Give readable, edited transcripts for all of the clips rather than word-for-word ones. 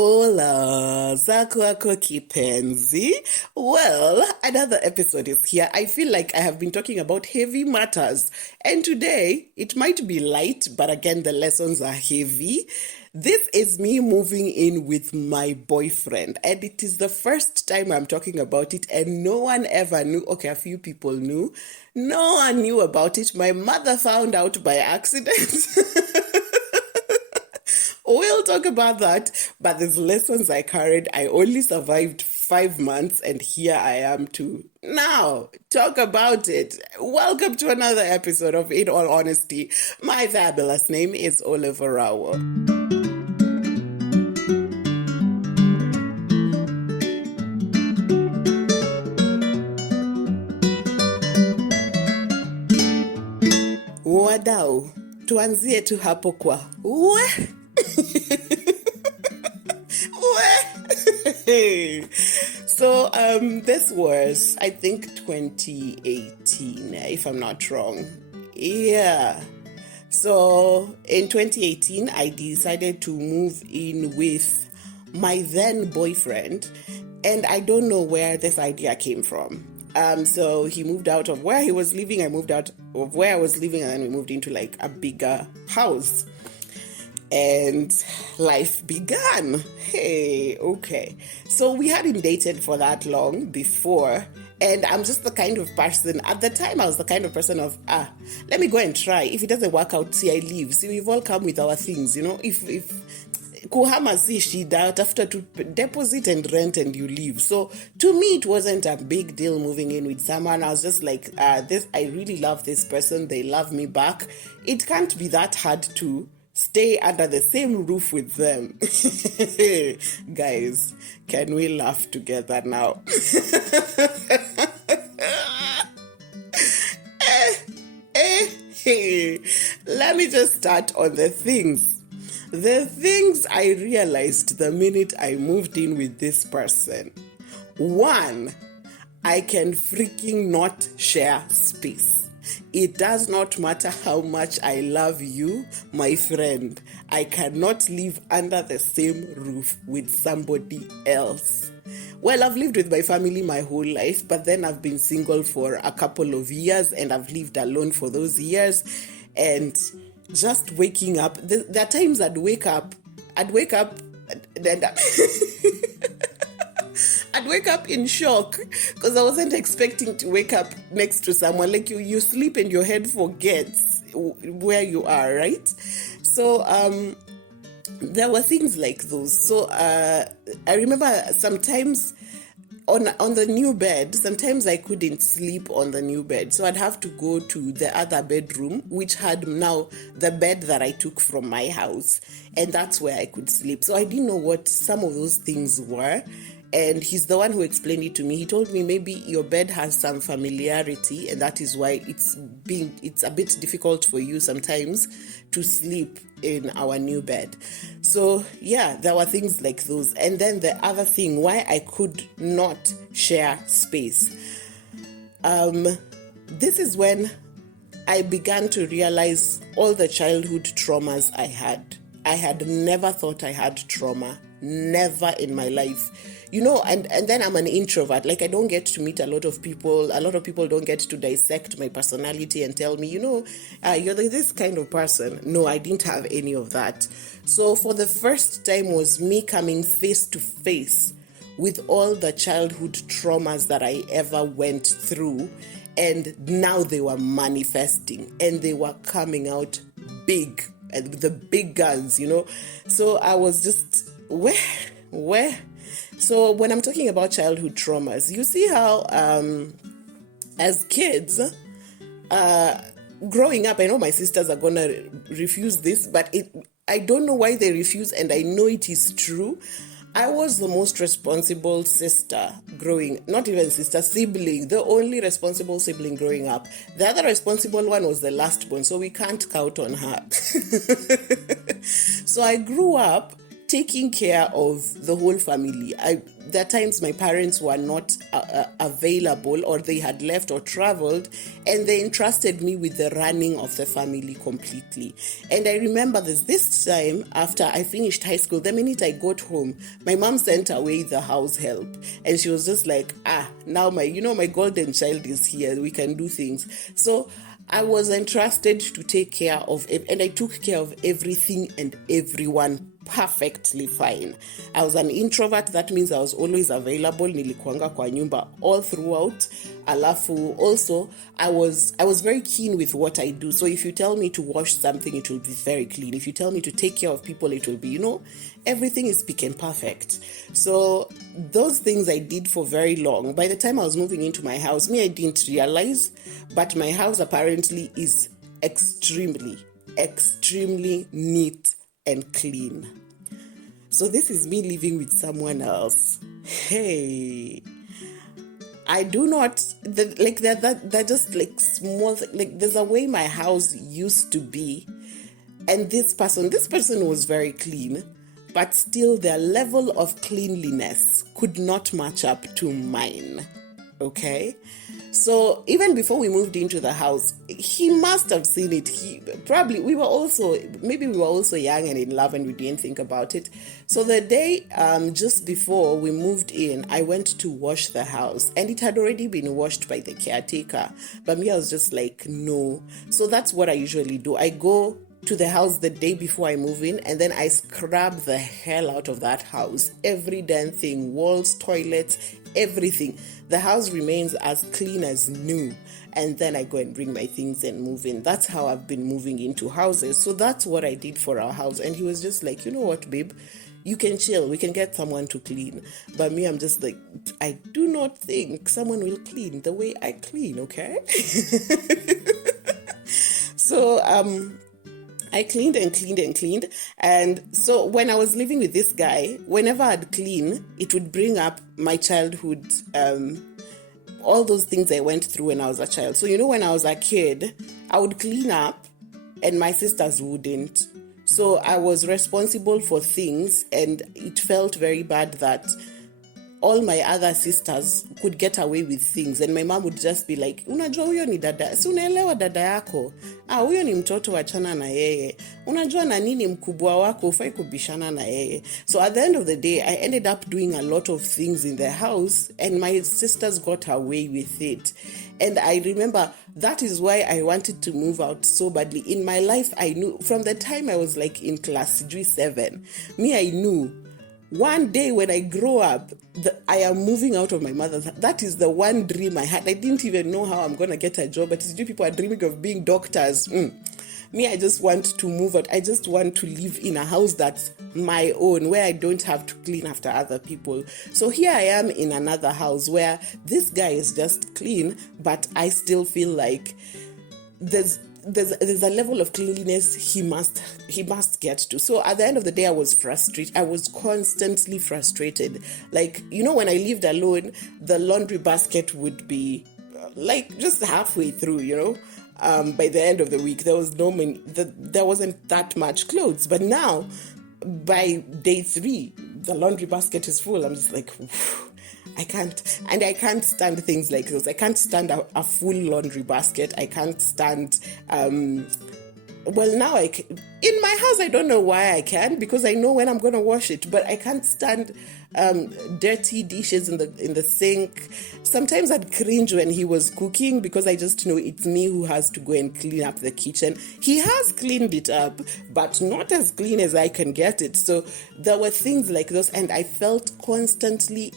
Hola, Zakwako Kipenzi. Well, another episode is here. I feel like I have been talking about heavy matters, and today it might be light, but again, the lessons are heavy. This is me moving in with my boyfriend, and it is the first time I'm talking about it, and no one ever knew. Okay, a few people knew. No one knew about it. My mother found out by accident. We'll talk about that, but there's lessons I carried. I only survived 5 months, and here I am to now talk about it. Welcome to another episode of In All Honesty. My fabulous name is Orawo Olave. Wadau, tuanzie tu hapo kwa So this was, I think, 2018, if I'm not wrong. Yeah. So in 2018, I decided to move in with my then boyfriend, and I don't know where this idea came from. So he moved out of where he was living, I moved out of where I was living, and then we moved into like a bigger house. And life began. Hey, okay. So we hadn't dated for that long before, and I'm just the kind of person, at the time I was the kind of person of, let me go and try. If it doesn't work out, see, I leave. See, we've all come with our things, you know. If kuhama si shida, after to deposit and rent and you leave. So to me, it wasn't a big deal moving in with someone. I was just like, I really love this person. They love me back. It can't be that hard to stay under the same roof with them. Guys, can we laugh together now? Let me just start on the things. The things I realized the minute I moved in with this person. 1, I can freaking not share space. It does not matter how much I love you, my friend. I cannot live under the same roof with somebody else. Well, I've lived with my family my whole life, but then I've been single for a couple of years, and I've lived alone for those years. And just waking up, there are times I'd wake up and I'd wake up in shock because I wasn't expecting to wake up next to someone. Like you sleep and your head forgets where you are, right? So there were things like those. So I remember sometimes on the new bed, sometimes I couldn't sleep on the new bed. So I'd have to go to the other bedroom, which had now the bed that I took from my house. And that's where I could sleep. So I didn't know what some of those things were. And he's the one who explained it to me. He told me maybe your bed has some familiarity, and that is why it's a bit difficult for you sometimes to sleep in our new bed. So yeah, there were things like those. And then the other thing, why I could not share space. This is when I began to realize all the childhood traumas I had. I had never thought I had trauma. Never in my life. You know, and then I'm an introvert. Like, I don't get to meet a lot of people. A lot of people don't get to dissect my personality and tell me, you're this kind of person. No, I didn't have any of that. So for the first time was me coming face to face with all the childhood traumas that I ever went through. And now they were manifesting and they were coming out big, and the big guns, So I was just, where? So when I'm talking about childhood traumas, you see how as kids, growing up, I know my sisters are going to refuse this, but I don't know why they refuse, and I know it is true. I was the most responsible sister sibling, the only responsible sibling growing up. The other responsible one was the last born, so we can't count on her. So I grew up taking care of the whole family. There are times my parents were not available, or they had left or traveled, and they entrusted me with the running of the family completely. And I remember this time after I finished high school, the minute I got home, my mom sent away the house help, and she was just like, now my golden child is here, we can do things. So I was entrusted to take care of it, and I took care of everything and everyone perfectly fine. I was an introvert, that means I was always available, nilikuanga kwa nyumba all throughout. Alafu also, I was very keen with what I do. So if you tell me to wash something, it will be very clean. If you tell me to take care of people, it will be, everything is peak and perfect. So those things I did for very long. By the time I was moving into my house, I didn't realize, but my house apparently is extremely, extremely neat and clean. So this is me living with someone else. Hey, I do not, they're just like small, like there's a way my house used to be. And this person was very clean, but still their level of cleanliness could not match up to mine. Okay? So even before we moved into the house, he must have seen it. We were also young and in love, and we didn't think about it. So the day just before we moved in, I went to wash the house, and it had already been washed by the caretaker. But me, I was just like, no. So that's what I usually do. I go to the house the day before I move in, and then I scrub the hell out of that house. Every damn thing, walls, toilets, everything. The house remains as clean as new. And then I go and bring my things and move in. That's how I've been moving into houses. So that's what I did for our house. And he was just like, you know what, babe? You can chill. We can get someone to clean. But me, I'm just like, I do not think someone will clean the way I clean, okay? So, I cleaned and cleaned and cleaned. And so when I was living with this guy, whenever I'd clean, it would bring up my childhood, all those things I went through when I was a child. So, when I was a kid, I would clean up and my sisters wouldn't. So I was responsible for things, and it felt very bad that all my other sisters could get away with things, and my mom would just be like, unajua huyo ni dada, si unaelewa dada yako, huyo ni mtoto, wachana na yeye, unajua na nini mkubwa wako, ufai kubishana na yeye. So at the end of the day, I ended up doing a lot of things in the house, and my sisters got away with it. And I remember that is why I wanted to move out so badly. In my life, I knew from the time I was like in class G7, I knew one day when I grow up, I am moving out of my mother's. That is the one dream I had. I didn't even know how I'm going to get a job, but people are dreaming of being doctors. I just want to move out. I just want to live in a house that's my own, where I don't have to clean after other people. So here I am in another house where this guy is just clean, but I still feel like there's a level of cleanliness he must get to. So at the end of the day, I was frustrated. I was constantly frustrated. Like, when I lived alone, the laundry basket would be like just halfway through, by the end of the week. There wasn't that much clothes. But now, by day 3, the laundry basket is full. I'm just like, I can't stand things like those. I can't stand a full laundry basket. I can't stand, now in my house, I don't know why I can, because I know when I'm going to wash it, but I can't stand dirty dishes in the sink. Sometimes I'd cringe when he was cooking, because I just know it's me who has to go and clean up the kitchen. He has cleaned it up, but not as clean as I can get it. So there were things like those, and I felt constantly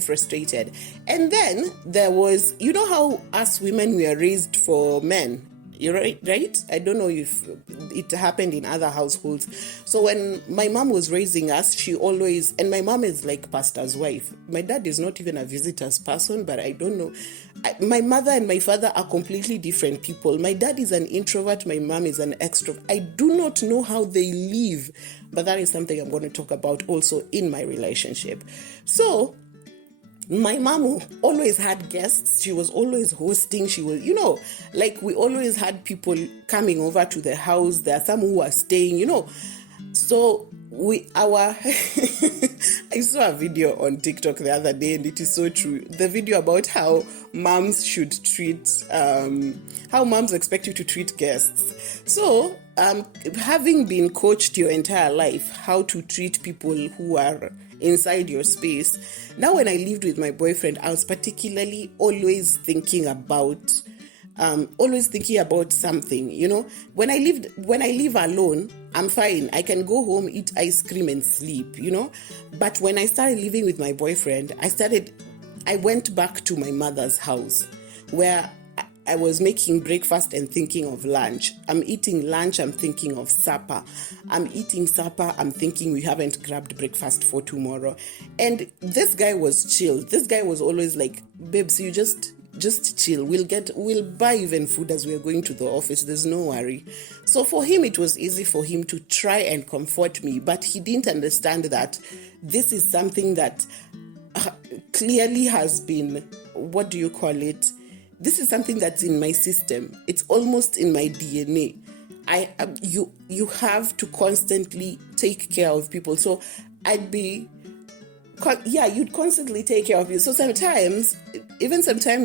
frustrated. And then there was, how us women, we are raised for men. You're right? I don't know if it happened in other households. So when my mom was raising us, she always, and my mom is like pastor's wife. My dad is not even a visitor's person, but I don't know. My mother and my father are completely different people. My dad is an introvert. My mom is an extrovert. I do not know how they live, but that is something I'm going to talk about also in my relationship. So my mom always had guests. She was always hosting. She was, we always had people coming over to the house. There are some who are staying, So I saw a video on TikTok the other day, and it is so true. The video about how moms should treat, how moms expect you to treat guests. So, having been coached your entire life how to treat people who are inside your space, now when I lived with my boyfriend, I was particularly always thinking about something. When I live alone, I'm fine. I can go home, eat ice cream and sleep, but when I started living with my boyfriend, I went back to my mother's house where I was making breakfast and thinking of lunch. I'm eating lunch, I'm thinking of supper. I'm eating supper, I'm thinking we haven't grabbed breakfast for tomorrow. And this guy was chill. This guy was always like, babes, you just chill. We'll buy even food as we're going to the office. There's no worry. So for him, it was easy for him to try and comfort me, but he didn't understand that this is something that clearly has been, what do you call it? This is something that's in my system. It's almost in my DNA. You have to constantly take care of people. So you'd constantly take care of you. So sometimes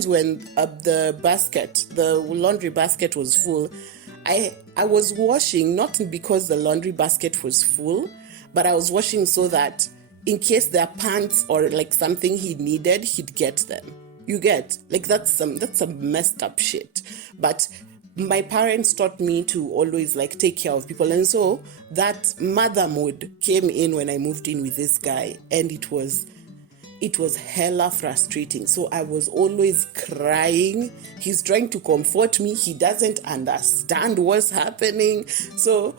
when the laundry basket was full, I was washing not because the laundry basket was full, but I was washing so that in case there are pants or like something he needed, he'd get them. You get, like, that's some messed up shit. But my parents taught me to always like take care of people, and so that mother mode came in when I moved in with this guy, and it was hella frustrating. So I was always crying. He's trying to comfort me. He doesn't understand what's happening. So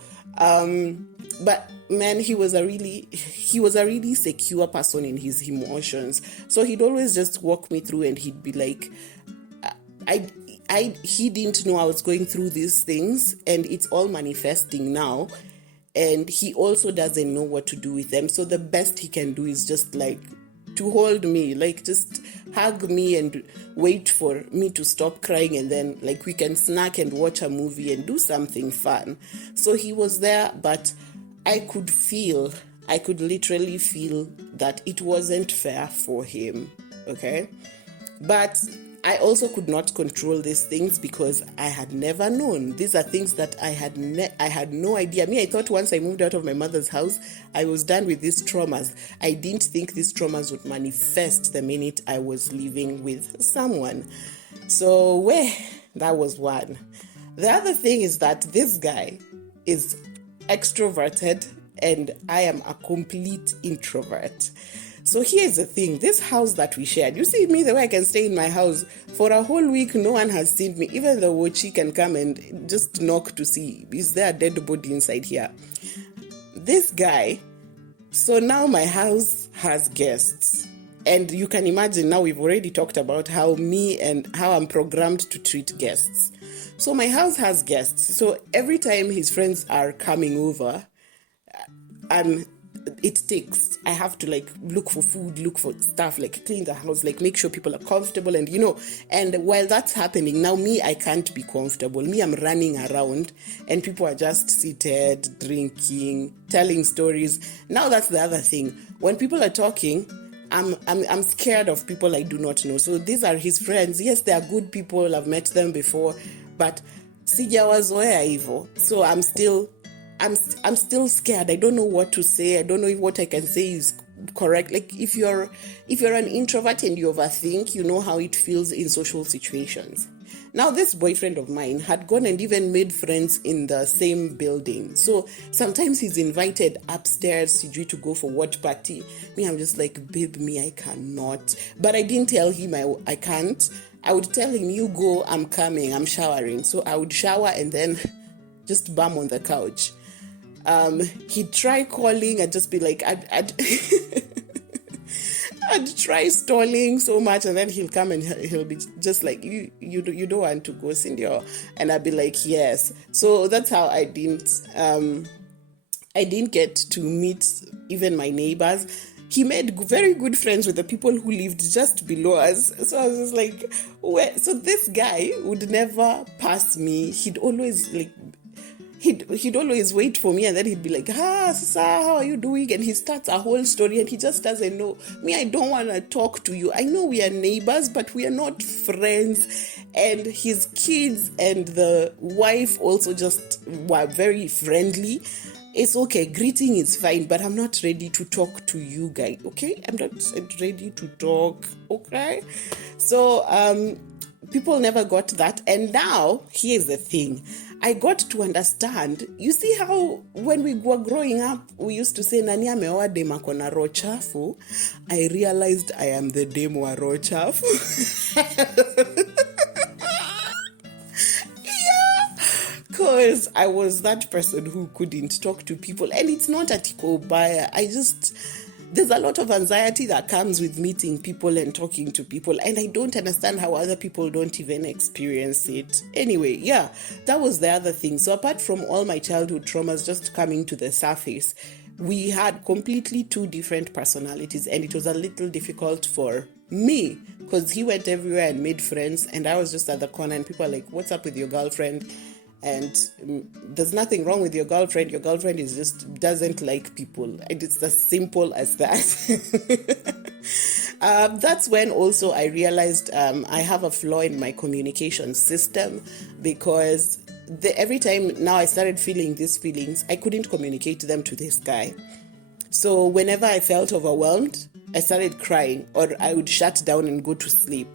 but man, he was a really secure person in his emotions. So he'd always just walk me through, and he'd be like, he didn't know I was going through these things, and it's all manifesting now, and he also doesn't know what to do with them. So the best he can do is just like to hold me, like just hug me and wait for me to stop crying, and then like we can snack and watch a movie and do something fun. So he was there, but I could literally feel that it wasn't fair for him, okay? But I also could not control these things because I had never known. These are things that I had no idea. I thought once I moved out of my mother's house, I was done with these traumas. I didn't think these traumas would manifest the minute I was living with someone. So, that was one. The other thing is that this guy is extroverted and I am a complete introvert. So here's the thing, this house that we shared, you see me the way I can stay in my house for a whole week, no one has seen me. Even the Wochi can come and just knock to see, is there a dead body inside here? This guy, so now my house has guests. And you can imagine now we've already talked about how I'm programmed to treat guests. So my house has guests. So every time his friends are coming over, it takes, I have to like look for food, look for stuff, like clean the house, like make sure people are comfortable. And and while that's happening, now I can't be comfortable. I'm running around and people are just seated, drinking, telling stories. Now that's the other thing. When people are talking, I'm scared of people I do not know. So these are his friends. Yes, they are good people. I've met them before, but sijawazoea hivyo. So I'm still scared. I don't know what to say. I don't know if what I can say is correct. Like if you're an introvert and you overthink, you know how it feels in social situations. Now this boyfriend of mine had gone and even made friends in the same building. So sometimes he's invited upstairs to go for what party. I'm just like, babe, I cannot. But I didn't tell him I can't. I would tell him, you go, I'm coming, I'm showering. So I would shower and then just bum on the couch. He'd try calling and just be like, I'd try stalling so much, and then he'll come and he'll be just like, you don't want to go, Cindy? And I'd be like, yes. So that's how I didn't get to meet even my neighbors. He made very good friends with the people who lived just below us. So I was just like, so this guy would never pass me. He'd always he'd always wait for me, and then he'd be like, Sasa, how are you doing? And he starts a whole story, and he just doesn't know me. I don't want to talk to you. I know we are neighbors, but we are not friends. And his kids and the wife also just were very friendly. It's okay, greeting is fine, but I'm not ready to talk to you guys, okay? I'm not ready to talk, okay? So people never got that. And now, here's the thing. I got to understand. You see how when we were growing up, we used to say, Nani ameoa dem ako na roho chafu. I realized I am the dem wa roho chafu. Because I was that person who couldn't talk to people. And it's not a tikobaya. There's a lot of anxiety that comes with meeting people and talking to people. And I don't understand how other people don't even experience it. Anyway, yeah, that was the other thing. So apart from all my childhood traumas just coming to the surface, we had completely two different personalities. And it was a little difficult for me because he went everywhere and made friends. And I was just at the corner and people are like, what's up with your girlfriend? And there's nothing wrong with your girlfriend. Your girlfriend is just doesn't like people. And it's as simple as that. That's when also I realized I have a flaw in my communication system because every time now I started feeling these feelings, I couldn't communicate them to this guy. So whenever I felt overwhelmed, I started crying or I would shut down and go to sleep.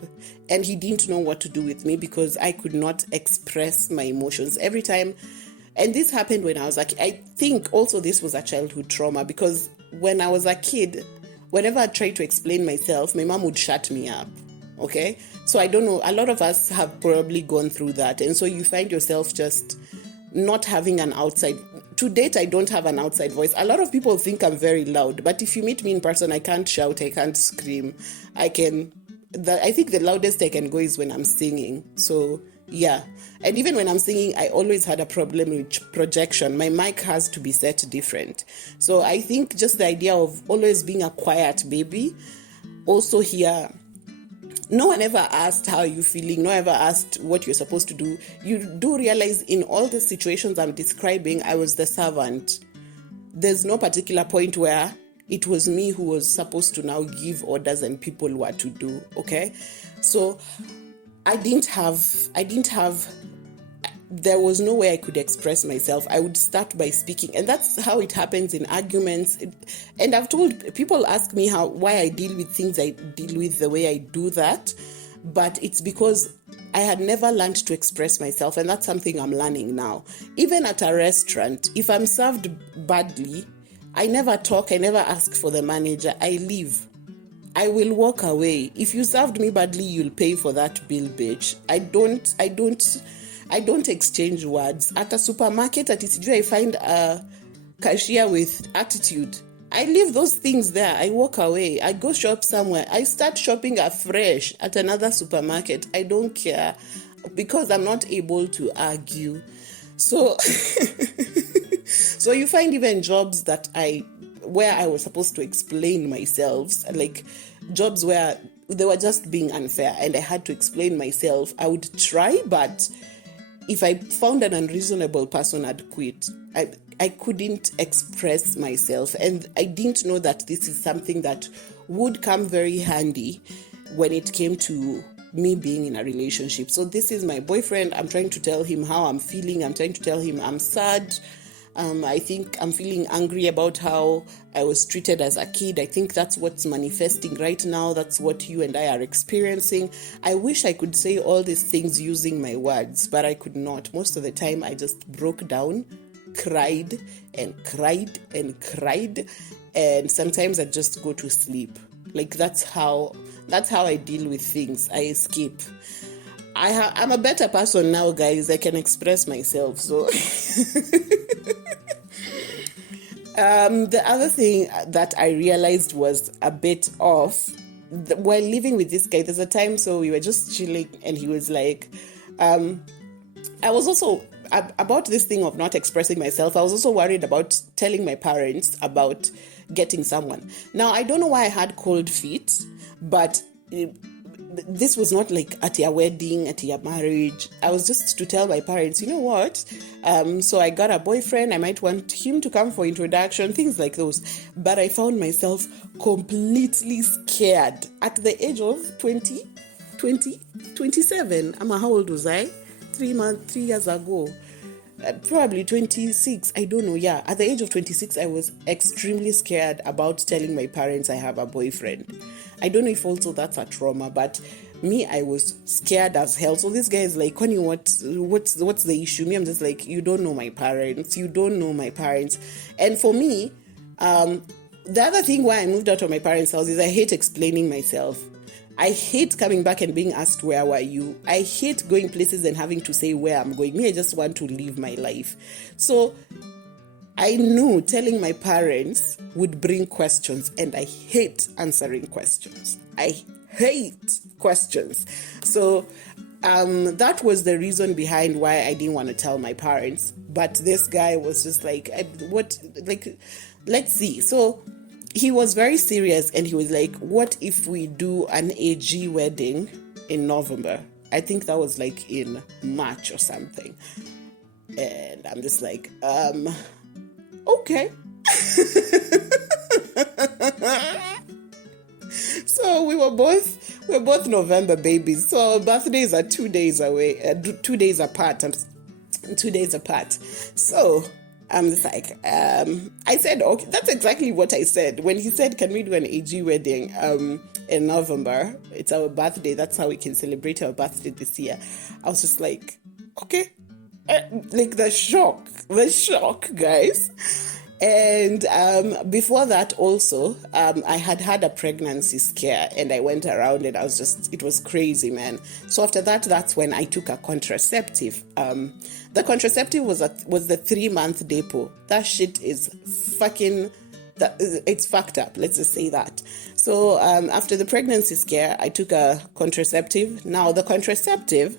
And he didn't know what to do with me because I could not express my emotions every time. And this happened when I was like, I think also this was a childhood trauma because when I was a kid, whenever I tried to explain myself, my mom would shut me up. Okay? So I don't know. A lot of us have probably gone through that. And so you find yourself just not having an outside. To date, I don't have an outside voice. A lot of people think I'm very loud, but if you meet me in person, I can't shout, I can't scream. I think the loudest I can go is when I'm singing. So yeah. And even when I'm singing, I always had a problem with projection. My mic has to be set different. So I think just the idea of always being a quiet baby, also here, no one ever asked how you're feeling. No one ever asked what you're supposed to do. You do realize in all the situations I'm describing, I was the servant. There's no particular point where it was me who was supposed to now give orders and people what to do. Okay. So there was no way I could express myself. I would start by speaking, and that's how it happens in arguments. And I've told people ask me why I deal with things I deal with the way I do that, but it's because I had never learned to express myself, and that's something I'm learning now. Even at a restaurant, if I'm served badly, I never talk, I never ask for the manager, I leave. I will walk away. If you served me badly, you'll pay for that bill, bitch. I don't exchange words. At a supermarket, at Isiju, I find a cashier with attitude. I leave those things there. I walk away. I go shop somewhere. I start shopping afresh at another supermarket. I don't care because I'm not able to argue. So, so you find even jobs where I was supposed to explain myself, like jobs where they were just being unfair and I had to explain myself. I would try, but if I found an unreasonable person, I'd quit. I couldn't express myself, and I didn't know that this is something that would come very handy when it came to me being in a relationship. So this is my boyfriend. I'm trying to tell him how I'm feeling. I'm trying to tell him I'm sad. I think I'm feeling angry about how I was treated as a kid. I think that's what's manifesting right now. That's what you and I are experiencing. I wish I could say all these things using my words, but I could not. Most of the time, I just broke down, cried and cried and cried, and sometimes I just go to sleep. Like that's how I deal with things. I escape. I'm a better person now, guys. I can express myself. So the other thing that I realized was a bit off while living with this guy. There's a time, so we were just chilling, and he was like, I was also about this thing of not expressing myself. I was also worried about telling my parents about getting someone. Now, I don't know why I had cold feet, but this was not like at your wedding, at your marriage. I was just to tell my parents, you know what? So I got a boyfriend. I might want him to come for introduction, things like those. But I found myself completely scared at the age of 27. How old was I? 3 years ago. Probably 26, I don't know. Yeah, at the age of 26, I was extremely scared about telling my parents I have a boyfriend. I don't know if also that's a trauma, but me, I was scared as hell. So this guy is like, Connie, what's the issue? Me, I'm just like, you don't know my parents. And for me, the other thing why I moved out of my parents' house is I hate explaining myself. I hate coming back and being asked, where were you? I hate going places and having to say where I'm going. Me, I just want to live my life. So I knew telling my parents would bring questions, and I hate answering questions. I hate questions. So that was the reason behind why I didn't want to tell my parents. But this guy was just like, let's see. So he was very serious, and he was like, what if we do an AG wedding in November? I think that was like in March or something. And I'm just like, okay. So we're both November babies. So our birthdays are 2 days away, 2 days apart. 2 days apart. So I'm just like, I said, okay, that's exactly what I said. When he said, can we do an AG wedding in November? It's our birthday. That's how we can celebrate our birthday this year. I was just like, okay. Like the shock, guys. And before that also, I had a pregnancy scare, and I went around and it was crazy, man. So after that, that's when I took a contraceptive. The contraceptive was the 3-month depot. That shit is it's fucked up. Let's just say that. So after the pregnancy scare, I took a contraceptive. Now the contraceptive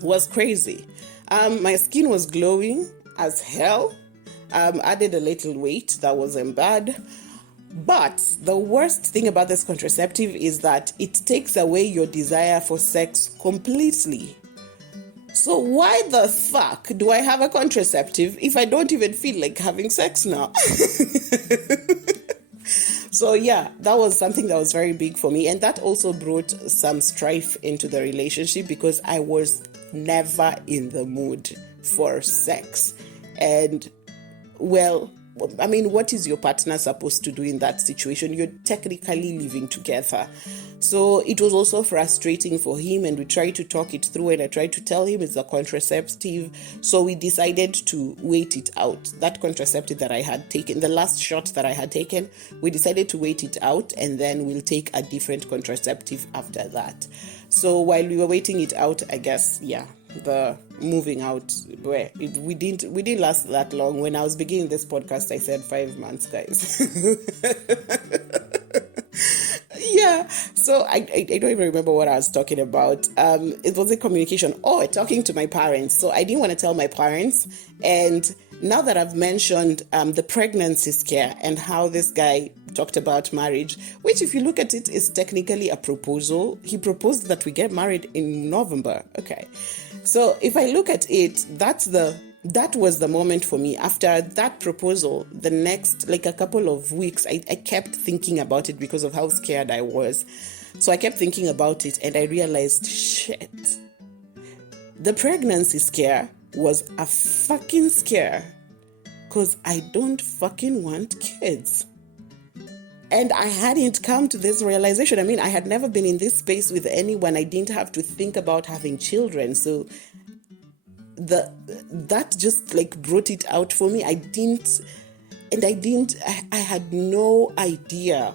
was crazy. My skin was glowing as hell. Added a little weight. That wasn't bad. But the worst thing about this contraceptive is that it takes away your desire for sex completely. So why the fuck do I have a contraceptive if I don't even feel like having sex now? So yeah, that was something that was very big for me. And that also brought some strife into the relationship because I was never in the mood for sex. And well, I mean, what is your partner supposed to do in that situation? You're technically living together. So it was also frustrating for him, and we tried to talk it through, and I tried to tell him it's a contraceptive. So we decided to wait it out. That contraceptive that I had taken, the last shot that I had taken, we decided to wait it out, and then we'll take a different contraceptive after that. So while we were waiting it out, I guess, yeah, the moving out, we didn't last that long. When I was beginning this podcast, I said 5 months, guys. Yeah, so I don't even remember what I was talking about. It was a communication. Talking to my parents. So I didn't want to tell my parents. And now that I've mentioned the pregnancy scare and how this guy talked about marriage, which if you look at it is technically a proposal. He proposed that we get married in November. Okay. So if I look at it, that was the moment for me. After that proposal, the next, like a couple of weeks, I kept thinking about it because of how scared I was. So I kept thinking about it, and I realized, shit, the pregnancy scare was a fucking scare because I don't fucking want kids. And I hadn't come to this realization. I mean, I had never been in this space with anyone. I didn't have to think about having children. So that just like brought it out for me. I had no idea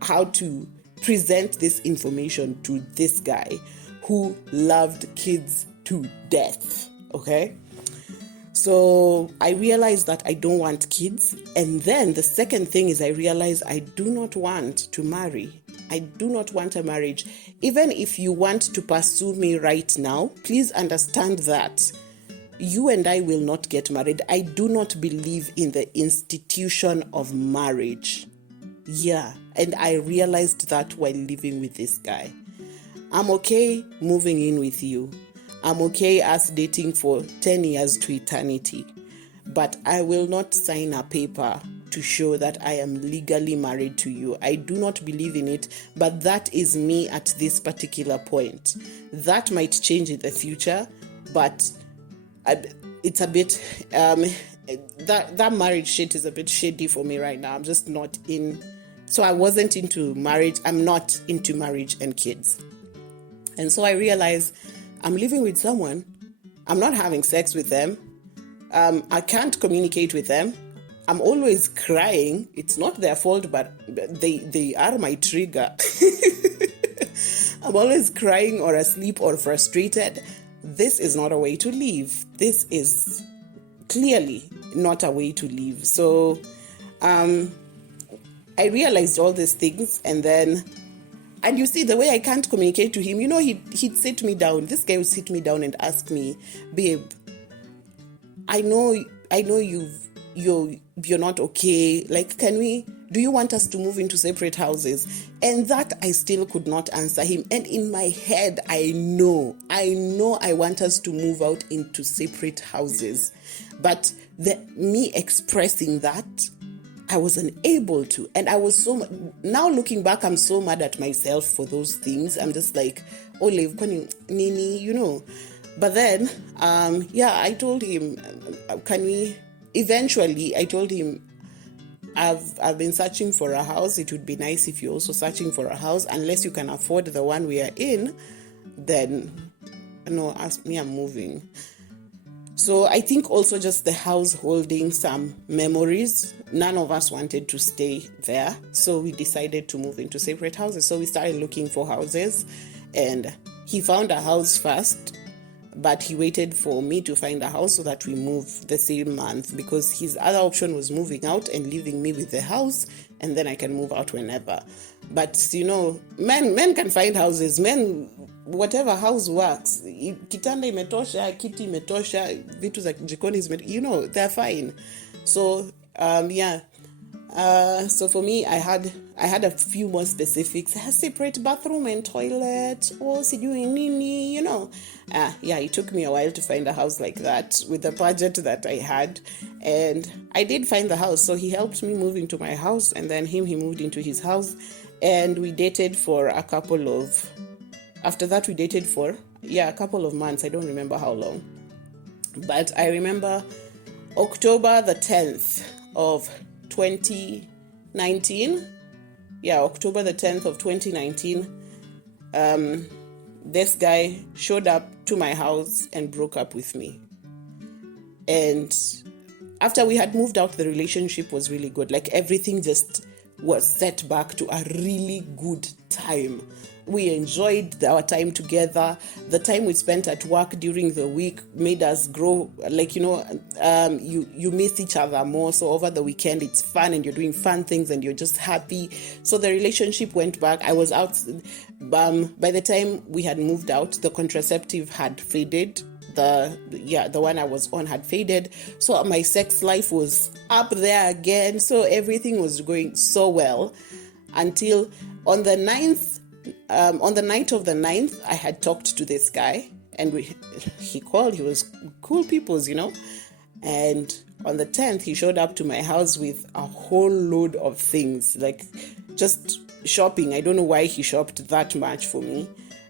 how to present this information to this guy who loved kids to death. Okay. So I realized that I don't want kids. And then the second thing is I realized I do not want to marry. I do not want a marriage. Even if you want to pursue me right now, please understand that you and I will not get married. I do not believe in the institution of marriage. Yeah. And I realized that while living with this guy. I'm okay moving in with you. I'm okay us dating for 10 years to eternity. But I will not sign a paper to show that I am legally married to you. I do not believe in it, but that is me at this particular point. That might change in the future, but it's a bit, that marriage shit is a bit shady for me right now. I'm just not in, so I wasn't into marriage. I'm not into marriage and kids. And so I realized I'm living with someone. I'm not having sex with them. I can't communicate with them. I'm always crying. It's not their fault, but they are my trigger. I'm always crying or asleep or frustrated. This is not a way to live. This is clearly not a way to live. So I realized all these things, and you see the way I can't communicate to him, he'd sit me down. This guy would sit me down and ask me, babe, I know you're not okay. Like, do you want us to move into separate houses? And that I still could not answer him. And in my head, I know I want us to move out into separate houses. But me expressing that, I wasn't able to. And I was now looking back, I'm so mad at myself for those things. I'm just like, Olive, nini, But then, I told him, eventually I told him, I've been searching for a house. It would be nice if you're also searching for a house. Unless you can afford the one we are in, then, ask me, I'm moving. So I think also just the house holding some memories. None of us wanted to stay there. So we decided to move into separate houses. So we started looking for houses, and he found a house first, but he waited for me to find a house so that we move the same month, because his other option was moving out and leaving me with the house, and then I can move out whenever. But, men can find houses. Men, whatever house works. Kitanda imetosha, kiti imetosha, vitu za jikoni they're fine. So, so for me, I had a few more specifics. A separate bathroom and toilet, or sijui nini, it took me a while to find a house like that with the budget that I had. And I did find the house. So he helped me move into my house, and then he moved into his house. And we dated for a couple of months. I don't remember how long. But I remember October the 10th of 2019. October the 10th of 2019. This guy showed up to my house and broke up with me. And after we had moved out, the relationship was really good. Like, everything just was set back to a really good time. We enjoyed our time together. The time we spent at work during the week made us grow. Like, you miss each other more. So over the weekend, it's fun and you're doing fun things and you're just happy. So the relationship went back. I was out. By the time we had moved out, the contraceptive had faded. The one I was on had faded. So my sex life was up there again. So everything was going so well until on the 9th. On the night of the 9th, I had talked to this guy, and he called. He was cool peoples, And on the 10th, he showed up to my house with a whole load of things, like just shopping. I don't know why he shopped that much for me,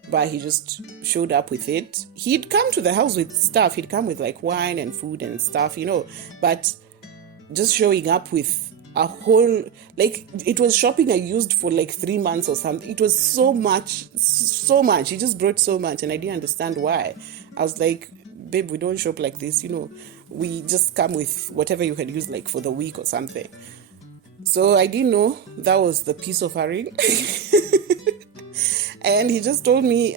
but he just showed up with it. He'd come to the house with stuff. He'd come with like wine and food and stuff, but just showing up with a whole, like, it was shopping I used for like 3 months or something. It was so much. He just brought so much, and I didn't understand why. I was like, babe, we don't shop like this, we just come with whatever you had used like for the week or something. So I didn't know that was the piece of a ring. And he just told me,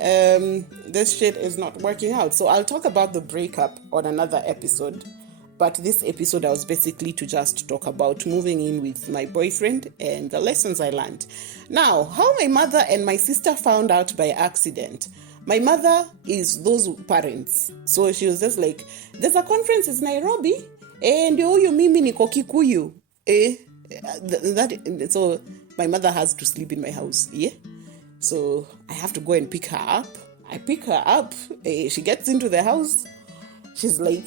this shit is not working out. So I'll talk about the breakup on another episode. But this episode, I was basically to just talk about moving in with my boyfriend and the lessons I learned. Now, how my mother and my sister found out by accident. My mother is those parents. So she was just like, there's a conference in Nairobi, and you mimi niko Kikuyu. So my mother has to sleep in my house. Yeah. So I have to go and pick her up. I pick her up. She gets into the house. She's like,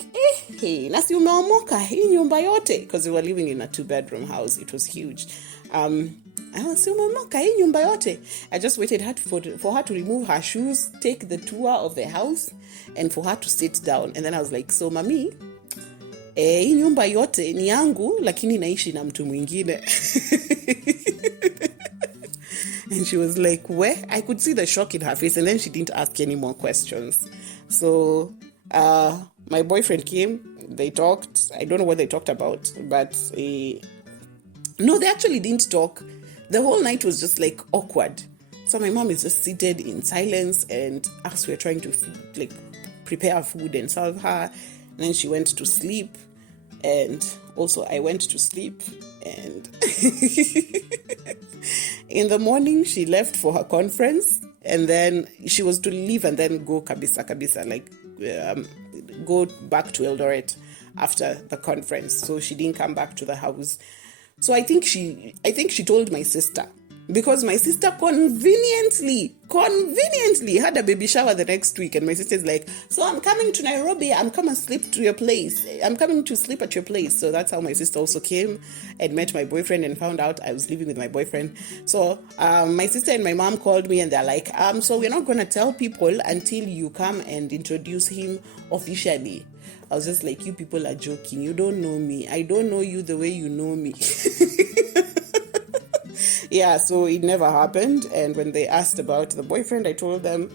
hey, nasi umeomoka hii nyumba yote. Because we were living in a 2-bedroom house. It was huge. Nasi umeomoka hii nyumba yote. I just waited for her to remove her shoes, take the tour of the house, and for her to sit down. And then I was like, so mami, hii nyumba yote ni yangu, lakini naishi na mtu mwingine. And she was like, where? I could see the shock in her face, and then she didn't ask any more questions. So my boyfriend came, they talked. I don't know what they talked about, but no, they actually didn't talk. The whole night was just like awkward. So my mom is just seated in silence, and us were trying to prepare food and serve her. And then she went to sleep, and also I went to sleep, and in the morning she left for her conference, and then she was to leave and then go kabisa, go back to Eldoret after the conference. So she didn't come back to the house. So I think she told my sister, because my sister conveniently had a baby shower the next week, and my sister's like, so I'm coming to Nairobi, I'm coming to sleep at your place. So that's how my sister also came and met my boyfriend and found out I was living with my boyfriend. So my sister and my mom called me, and they're like, so we're not going to tell people until you come and introduce him officially. I was just like, you people are joking. You don't know me. I don't know you the way you know me. Yeah, so it never happened. And when they asked about the boyfriend, I told them,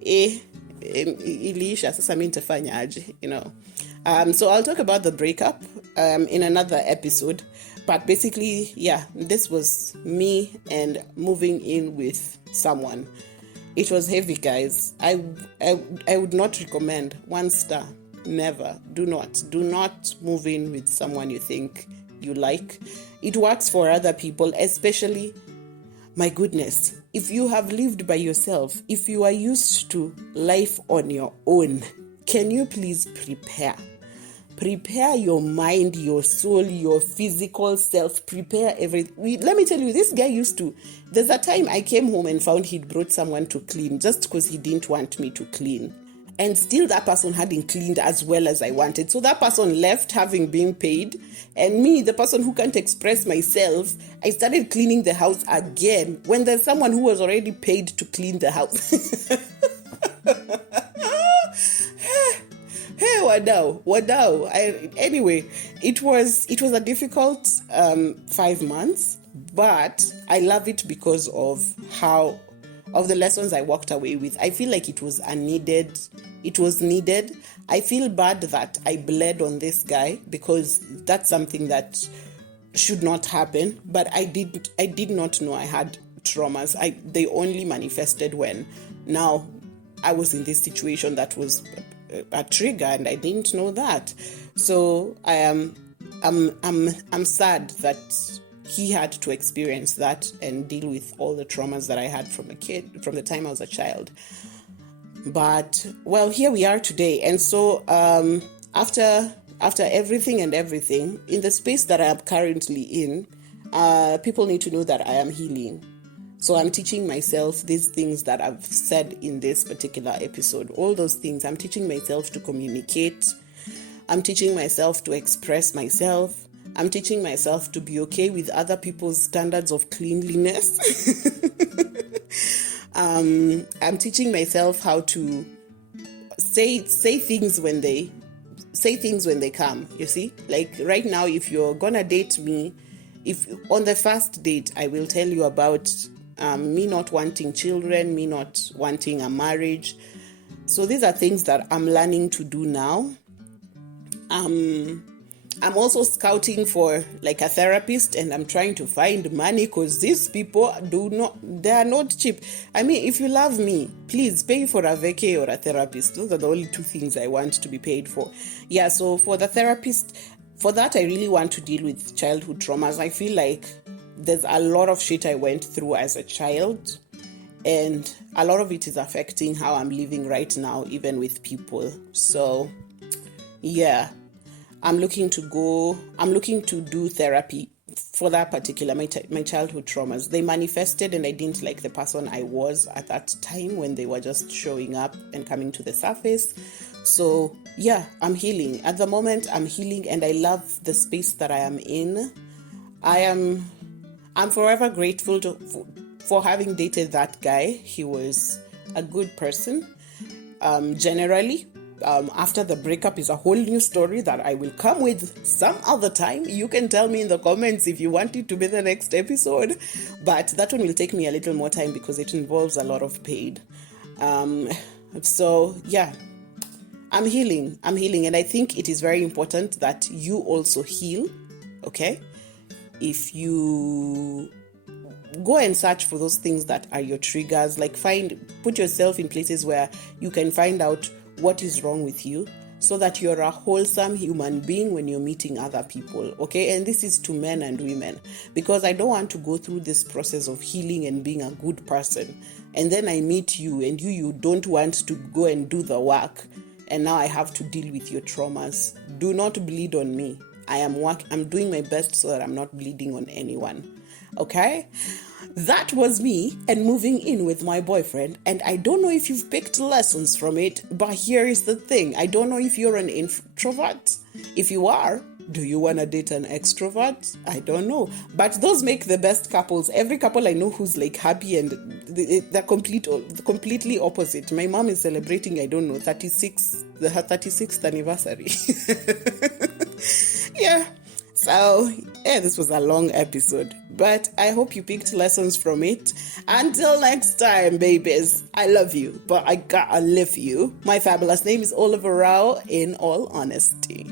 ilisha, sasa mimi nitafanya aje, So I'll talk about the breakup in another episode. But basically, yeah, this was me and moving in with someone. It was heavy, guys. I would not recommend. 1 star. Never. Do not move in with someone you think you like. It works for other people, especially, my goodness, if you have lived by yourself, if you are used to life on your own, can you please prepare your mind, your soul, your physical self, prepare everything. Let me tell you, this guy there's a time I came home and found he'd brought someone to clean just because he didn't want me to clean. And still that person hadn't cleaned as well as I wanted. So that person left having been paid. And me, the person who can't express myself, I started cleaning the house again when there's someone who was already paid to clean the house. Hey, wadau. Anyway, it was a difficult 5 months, but I love it because of the lessons I walked away with. I feel like it was needed. I feel bad that I bled on this guy, because that's something that should not happen. But I did not know I had traumas. They only manifested when now I was in this situation that was a trigger, and I didn't know that. So I'm sad that he had to experience that and deal with all the traumas that I had from the time I was a child. But, well, here we are today. And so after everything, in the space that I am currently in, people need to know that I am healing. So I'm teaching myself these things that I've said in this particular episode. All those things. I'm teaching myself to communicate. I'm teaching myself to express myself. I'm teaching myself to be okay with other people's standards of cleanliness. I'm teaching myself how to say things when they come. You see, like right now, if you're gonna date me, if on the first date, I will tell you about me not wanting children, me not wanting a marriage. So these are things that I'm learning to do now. I'm also scouting for like a therapist, and I'm trying to find money because these people they are not cheap. I mean, if you love me, please pay for a vacay or a therapist. Those are the only 2 things I want to be paid for. Yeah, so for the therapist, for that, I really want to deal with childhood traumas. I feel like there's a lot of shit I went through as a child, and a lot of it is affecting how I'm living right now, even with people. So, yeah. I'm looking to do therapy for that particular, my childhood traumas, they manifested, and I didn't like the person I was at that time when they were just showing up and coming to the surface. So yeah, I'm healing. At the moment, I'm healing, and I love the space that I am in. I'm forever grateful for having dated that guy. He was a good person. Generally, after the breakup is a whole new story that I will come with some other time. You can tell me in the comments if you want it to be the next episode, but that one will take me a little more time because it involves a lot of pain. So yeah, I'm healing, and I think it is very important that you also heal. Okay, if you go and search for those things that are your triggers, like put yourself in places where you can find out what is wrong with you, so that you're a wholesome human being when you're meeting other people. Okay, and this is to men and women, because I don't want to go through this process of healing and being a good person, and then I meet you and you don't want to go and do the work, and now I have to deal with your traumas. Do not bleed on me. I'm doing my best so that I'm not bleeding on anyone. Okay? That was me and moving in with my boyfriend, and I don't know if you've picked lessons from it, but here is the thing. I don't know if you're an introvert. If you are, do you want to date an extrovert? I don't know. But those make the best couples. Every couple I know who's like happy, and they're completely opposite. My mom is celebrating, I don't know, her 36th anniversary. Yeah. So, yeah, this was a long episode, but I hope you picked lessons from it. Until next time, babies, I love you, but I gotta live you. My fabulous name is Orawo, in all honesty.